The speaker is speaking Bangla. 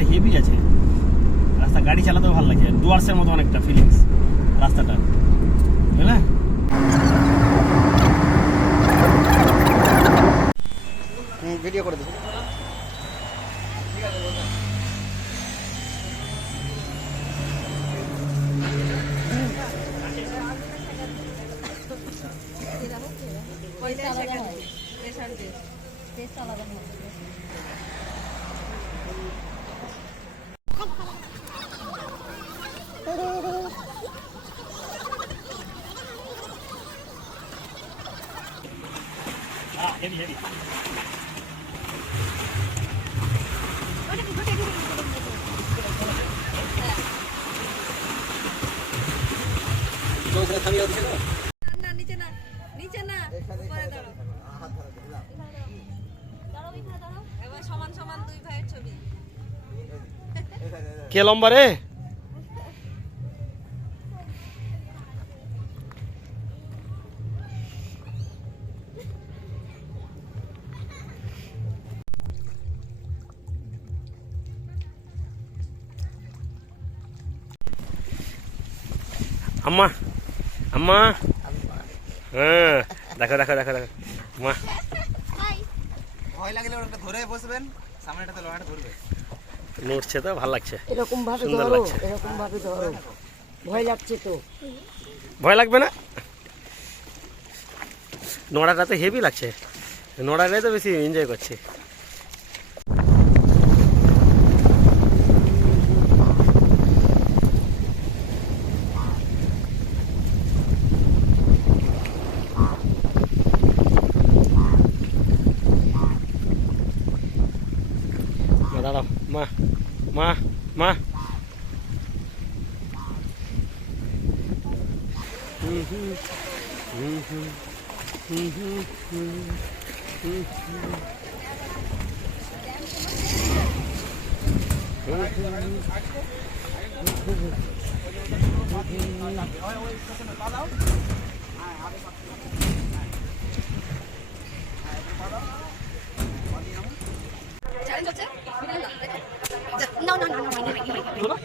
রাস্তাটা হেভি আছে, রাস্তা গাড়ি চালাতেও ভালো লাগে, ডুয়ার্সের মতো অনেকটা ফিলিংস রাস্তাটা, বুঝলে? ভিডিও করে দেবো। Heavy heavy. নিচে না, নিচে না, উপরে দাঁড়াও। দাঁড়াও, এখানে দাঁড়াও। এবার সমান সমান দুই ভাইয়ের ছবি। কে লম্বা রে? আম্মা আম্মা, হ্যাঁ দেখো দেখো দেখো দেখো মা। ভয় লাগলে ওটা ধরে বসবেন, সামনেটাতে লোহাটা ধরবে। নড়ছে তো ভালো লাগছে, এরকম ভাবে সুন্দর ধরো, লাগছে। এরকম ভাবে ধরো। ভয় লাগছে তো? ভয় লাগবে না, নোড়াটা তো হেভি লাগছে, নোড়াটাই তো বেশি এনজয় করছি। দাঁড়াও মা, মা মা, হুম হুম হুম হুম হুম হুম হুম হুম। চ্যালেঞ্জ হচ্ছে? না না না না,